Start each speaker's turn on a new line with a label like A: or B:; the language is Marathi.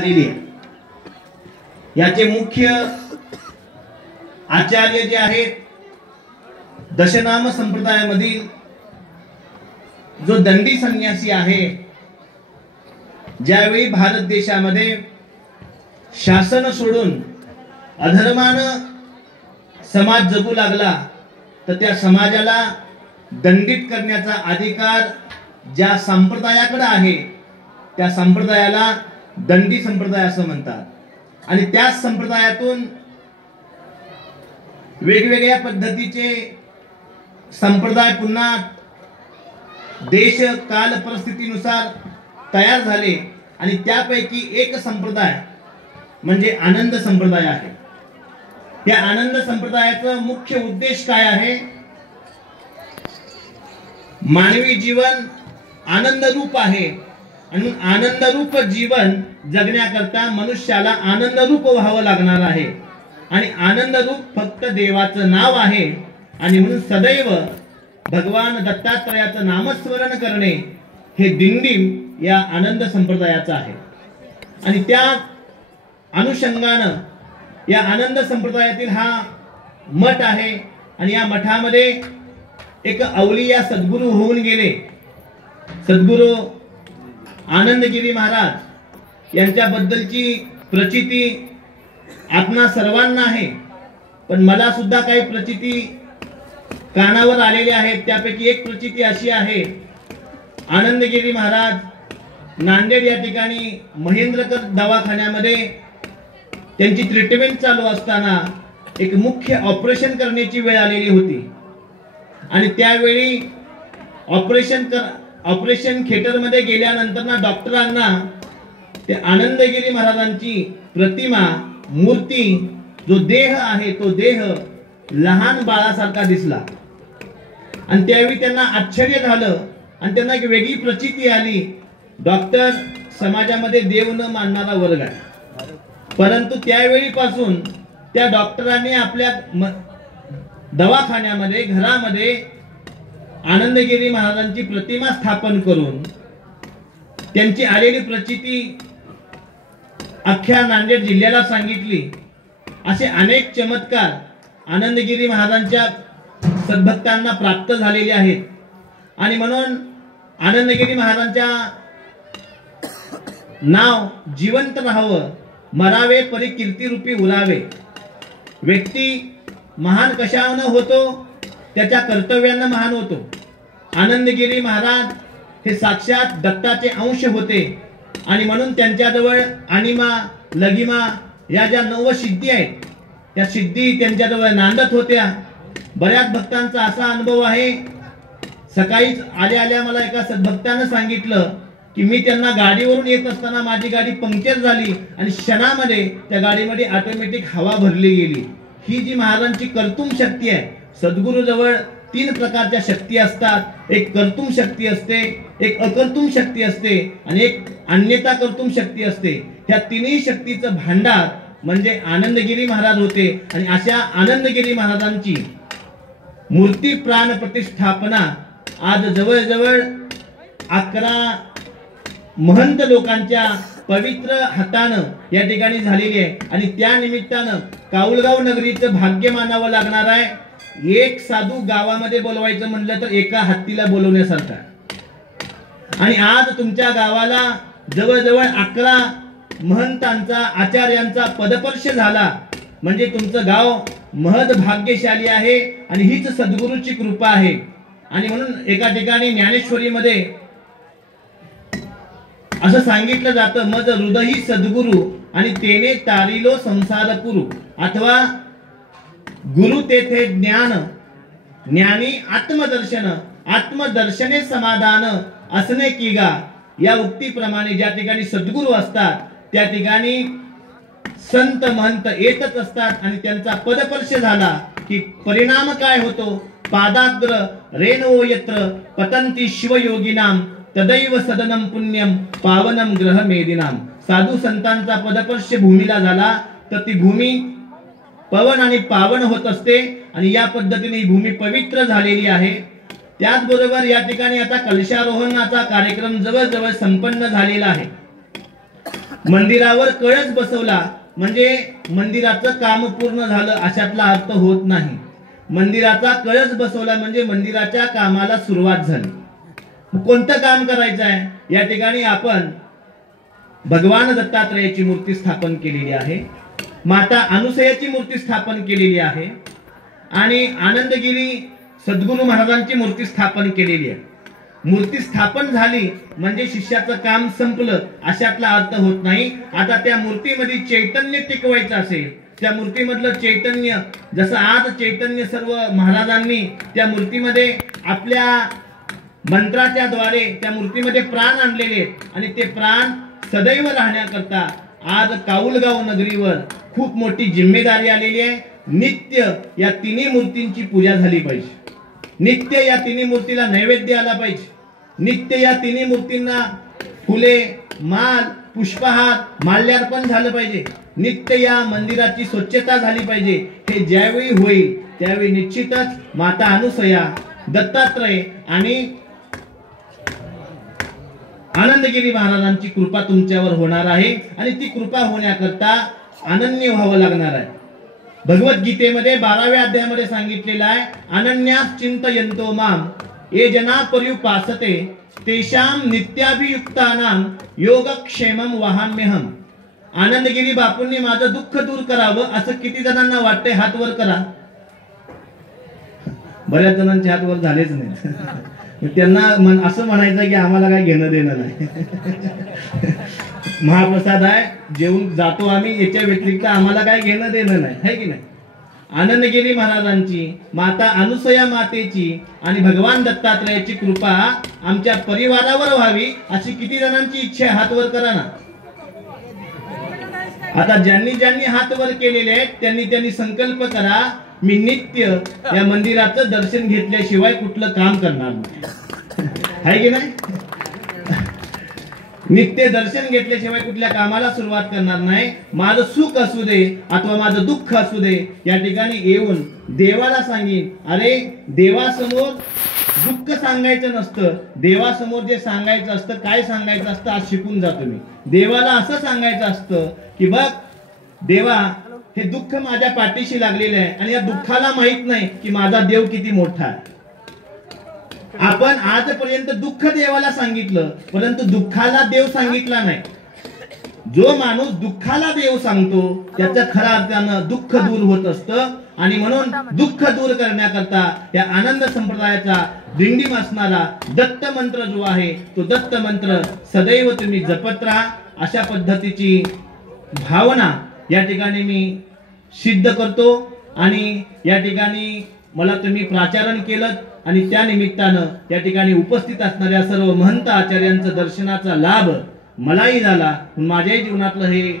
A: झालेली आहे. याचे मुख्य आचार्य जे आहेत दशनाम संप्रदायामधील जो दंडी संन्यासी आहे ज्यावेळी भारत देशामध्ये शासन सोडून अधर्मानं समाज जगू लागला तर त्या समाजाला दंडित करण्याचा अधिकार ज्या संप्रदायाकडे आहे त्या संप्रदायाला दंडी संप्रदाय असं म्हणतात. आणि त्याच संप्रदायातून वेगवेगळ्या पद्धतीचे संप्रदाय पुन्हा देश काल परिस्थितीनुसार तयार झाले आणि त्यापैकी एक संप्रदाय म्हणजे आनंद संप्रदाय आहे. या आनंद संप्रदायाचा मुख्य उद्देश काय आहे? मानवी जीवन आनंद रूप आहे. आणि आनंदरूप जीवन जगण्याकरता मनुष्याला आनंदरूप व्हावं लागणार आहे. आणि आनंदरूप फक्त देवाचं नाव आहे. आणि म्हणून सदैव भगवान दत्तात्रयाचं नामस्मरण करणे हे दिंडीम या आनंद संप्रदायाचं आहे. आणि त्या अनुषंगानं या आनंद संप्रदायातील हा मठ आहे. आणि या मठामध्ये एक अवलिया सद्गुरू होऊन गेले. सद्गुरू आनंदगिरी महाराज यांच्याबद्दलची प्रचिती आपणा सर्वांना आहे. पण मला सुद्धा काही प्रचिती कानावर आलेल्या आहेत. त्यापैकी एक प्रचिती अशी आहे. आनंदगिरी महाराज नांदेड या ठिकाणी महेंद्रकर दवाखान्यामध्ये त्यांची ट्रीटमेंट चालू असताना एक मुख्य ऑपरेशन करण्याची वेळ आलेली होती. आणि त्यावेळी ऑपरेशन कर ऑपरेशन थिएटरमध्ये गेल्यानंतर ना डॉक्टरांना ते आनंदगिरी महाराजांची प्रतिमा मूर्ती जो देह आहे तो देह लहान बाळासारखा दिसला. आणि त्यावेळी त्यांना आश्चर्य झालं आणि त्यांना एक वेगळी प्रचिती आली. डॉक्टर समाजामध्ये देव न मानणारा वर्ग आहे. परंतु त्यावेळीपासून त्या डॉक्टरांनी आपल्या म- दवाखान्यामध्ये घरामध्ये आनंदगिरी महाराजांची प्रतिमा स्थापन करून त्यांची आलेली प्रचिती अख्ख्या नांदेड जिल्ह्याला सांगितली. असे अनेक चमत्कार आनंदगिरी महाराजांच्या सद्भक्तांना प्राप्त झालेले आहेत. आणि म्हणून आनंदगिरी महाराजांच्या नाव जिवंत राहावं मरावे परी कीर्तिरूपी उलावे. व्यक्ती महान कशानं होतो? त्याच्या कर्तव्यानं महान होतो. आनंदगिरी महाराज हे साक्षात दत्ताचे अंश होते. आणि म्हणून त्यांच्याजवळ अनिमा लगिमा या ज्या नव सिद्धी आहेत त्या सिद्धी त्यांच्याजवळ नांदत होत्या. बऱ्याच भक्तांचा असा अनुभव आहे. सकाळीच आल्या आल्या मला एका सद्भक्तानं सांगितलं की मी त्यांना गाडीवरून येत असताना माझी गाडी पंक्चर झाली आणि क्षणामध्ये त्या गाडीमध्ये ऑटोमॅटिक हवा भरली गेली. ही जी महाराजांची कर्तुम शक्ती आहे सद्गुरूजवळ तीन प्रकारच्या शक्ती असतात. एक कर्तुम शक्ती असते एक अकर्तुम शक्ती असते आणि एक अन्यता कर्तुम शक्ती असते. ह्या तिन्ही शक्तीचं भांडार म्हणजे आनंदगिरी महाराज होते आणि अशा आनंदगिरी महाराजांची मूर्ती प्राण प्रतिष्ठापना आज जवळजवळ अकरा महंत लोकांच्या पवित्र हातानं या ठिकाणी झालेली आहे. आणि त्या निमित्तानं काऊलगाव नगरीचं भाग्य मानावं लागणार आहे. एक साधू गावामध्ये बोलवायचं म्हणलं तर एका हत्तीला बोलवण्यासारखं. आणि आज तुमच्या गावाला जवळजवळ अकरा महंतांचा आचार्यांचा पदपर्श झाला. म्हणजे तुमचं गाव महद भाग्यशाली आहे आणि हीच सद्गुरूची कृपा आहे. आणि म्हणून एका ठिकाणी ज्ञानेश्वरीमध्ये असं सांगितलं जातं मज हृदयी सद्गुरु आणि तेने तारिलो संसार पुरु अथवा गुरु तेथे ज्ञान ज्ञानी आत्मदर्शन आत्मदर्शने समाधान असणे की गा? या उक्तीप्रमाणे ज्या ठिकाणी सद्गुरू असतात त्या ठिकाणी संत महंत येतच असतात आणि त्यांचा पदपर्श झाला की परिणाम काय होतो? पादाग्र रेणो यत्र पतंती शिवयोगिनाम तदैव सदनम पुण्यम पावनम ग्रह मेदिनाम. साधू संतांचा पदपर्श भूमीला झाला तर ती भूमी पवन आणि पावन होत असते आणि या पद्धतीने ही भूमी पवित्र झालेली आहे. त्याचबरोबर या ठिकाणी आता कलशारोहणाचा कार्यक्रम जवळजवळ संपन्न झालेला आहे. मंदिरावर कळस बसवला म्हणजे मंदिराचं काम पूर्ण झालं अशातला अर्थ होत नाही. मंदिराचा कळस बसवला म्हणजे मंदिराच्या कामाला सुरुवात झाली. कोणतं काम करायचं आहे? या ठिकाणी आपण भगवान दत्तात्रयाची मूर्ती स्थापन केलेली आहे. माता अनुसयाची मूर्ती स्थापन केलेली आहे आणि आनंदगिरी सद्गुरू महाराजांची मूर्ती स्थापन केलेली आहे. मूर्ती स्थापन झाली म्हणजे शिष्याचं काम संपलं अशातला अर्थ होत नाही. आता त्या मूर्तीमध्ये चैतन्य टिकवायचं असेल त्या मूर्तीमधलं चैतन्य जसं आज चैतन्य सर्व महाराजांनी त्या मूर्तीमध्ये आपल्या मंत्राच्या द्वारे त्या मूर्तीमध्ये प्राण आणलेले आणि ते प्राण सदैव राहण्याकरता आज काऊलगाव नगरीवर खूप मोठी जिम्मेदारी आलेली आहे. नित्य या तिन्ही मूर्तींची पूजा झाली पाहिजे. नित्य या तिन्ही मूर्तीला नैवेद्य आला पाहिजे. नित्य या तिन्ही मूर्तींना फुले माल पुष्पहार माल्यार्पण झालं पाहिजे. नित्य या मंदिराची स्वच्छता झाली पाहिजे. हे ज्यावेळी होईल त्यावेळी निश्चितच माता अनुसया दत्तात्रय आणि आनंदगिरी महाराजांची कृपा तुमच्यावर होणार आहे आणि ती कृपा होण्याकरता अनन्य व्हावं लागणार आहे. भगवद्गीतेमध्ये बाराव्या अध्यायामध्ये सांगितलेलं आहे अनन्यास चिंतयंतो माम ये जना पर्युपासते तेशाम नित्याभियुक्तानाम योगक्षेमम वहाम्यहम. आनंदगिरी बापूंनी माझं दुःख दूर करावं असं किती जणांना वाटतंय हात वर करा. बऱ्याच जणांचे हात वर झालेच नाही त्यांना असं म्हणायचं की आम्हाला काय घेणं देणं नाही. महाप्रसाद आहे जेवून जातो आम्ही याच्या व्यतिरिक्त आम्हाला काय घेणं देणं नाही है की नाही? आनंदगिरी महाराजांची माता अनुसया मातेची आणि भगवान दत्तात्रयाची कृपा आमच्या परिवारावर व्हावी अशी किती जणांची इच्छा आहे हात वर करा ना. आता ज्यांनी ज्यांनी हात वर केलेले आहेत त्यांनी त्यांनी संकल्प करा मी नित्य या मंदिराचं दर्शन घेतल्याशिवाय कुठलं काम करणार नाही. आहे की नाही? नित्य दर्शन घेतल्याशिवाय कुठल्या कामाला सुरुवात करणार नाही. माझं सुख असू दे अथवा माझं दुःख असू दे या ठिकाणी येऊन देवाला सांगेन अरे देवासमोर दुःख सांगायचं नसतं. देवासमोर जे सांगायचं असतं काय सांगायचं असतं आज शिकून जातो मी देवाला असं सांगायचं असतं की बघ देवा हे दुःख माझ्या पाठीशी लागलेले आहे आणि या दुःखाला माहीत नाही की माझा देव किती मोठा आहे. आपण आजपर्यंत दुःख देवाला सांगितलं परंतु दुःखाला देव सांगितला नाही. जो माणूस दुःखाला देव सांगतो त्याच्या खऱ्या अर्थानं दुःख दूर होत असतं आणि म्हणून दुःख दूर करण्याकरता या आनंद संप्रदायाचा दिंडीम असणारा दत्त मंत्र जो आहे तो दत्त मंत्र सदैव तुम्ही जपत राहा. अशा पद्धतीची भावना या ठिकाणी मी सिद्ध करतो आणि या ठिकाणी मला तुम्ही प्राचारण केलं आणि त्या निमित्तानं या ठिकाणी उपस्थित असणाऱ्या सर्व महंत आचार्यांचं दर्शनाचा लाभ मलाही झाला. माझ्याही जीवनातलं हे